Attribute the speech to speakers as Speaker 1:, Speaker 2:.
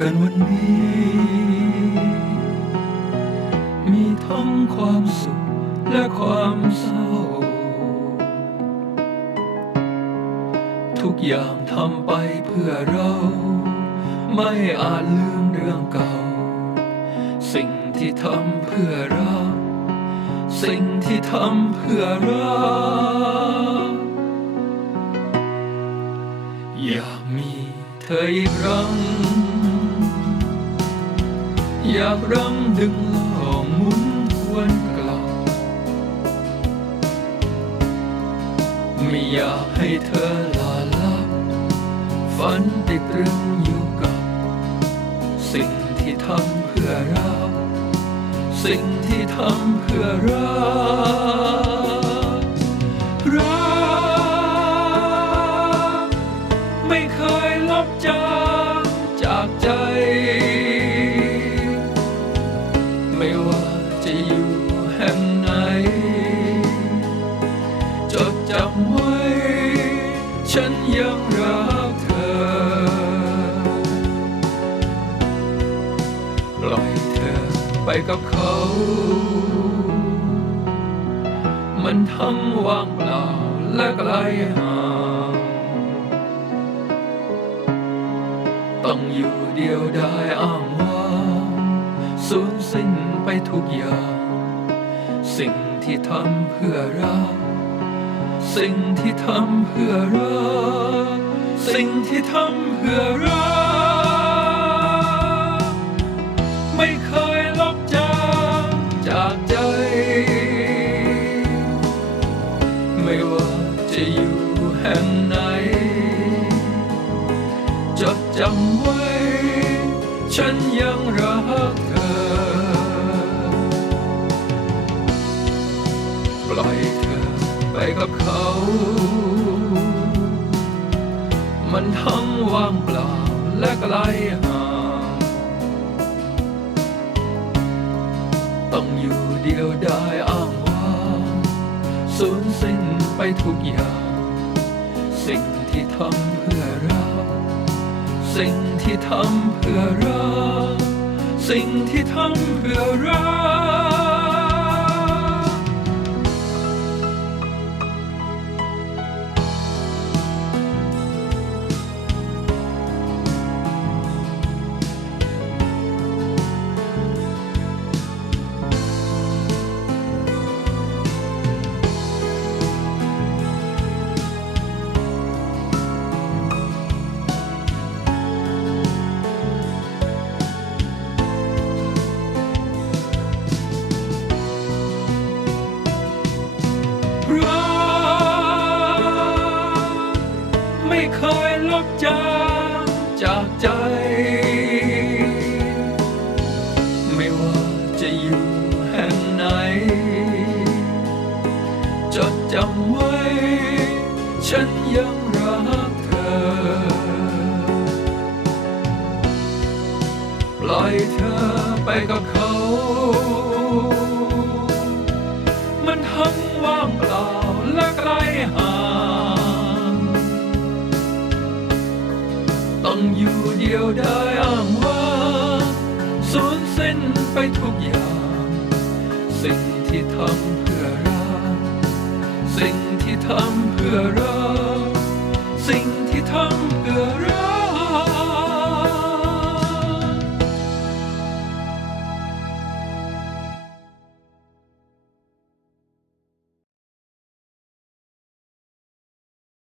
Speaker 1: กันวันนี้ มีทั้งความสุขและความเศร้า ทุกอย่างทำไปเพื่อเรา ไม่อาจลืมเรื่องเก่า สิ่งที่ทำเพื่อเรา สิ่งที่ทำเพื่อเรา เธออีกรังอยากรังดึงโลกหมุนทวนกลับ ไม่อยากให้เธอลาลับ ฝันติดตรึงอยู่กับ สิ่งที่ทำเพื่อเรา สิ่งที่ทำเพื่อเรา จากใจ ไม่ว่าจะอยู่แห่งไหน จดจำไว้ ฉันยังรักเธอ ปล่อยเธอไปกับเขา มันทั้งว่างเปล่าและไกลห่าง ต้องอยู่เดียวดายอ้างว้างสูญสิ้นไปทุกอย่าง สิ่งที่ทำเพื่อเราสิ่งที่ทำเพื่อเราสิ่งที่ทำเพื่อเรา ฉันยังรักเธอ ปล่อยเธอไปกับเขา มันทั้งว่างเปล่าและไกลห่างต้องอยู่เดียวดายอ้างว้างสูญสิ้นไปทุกอย่าง สิ่งที่ทำเพื่อเรา สิ่งที่ทำเพื่อเรา สิ่งที่ทำเพื่อเรา เคยลบจางจากใจ ไม่ว่าจะอยู่แห่งไหน จดจำไว้ ฉันยังรักเธอ ปล่อยเธอไปกับเขา ยู่เดียวได้อ้างว่างสูญสิ้นไปทุกอย่าง สิ่งที่ทำเพื่อเราสิ่งที่ทำเพื่อเราสิ่งที่ทำเพื่อเรา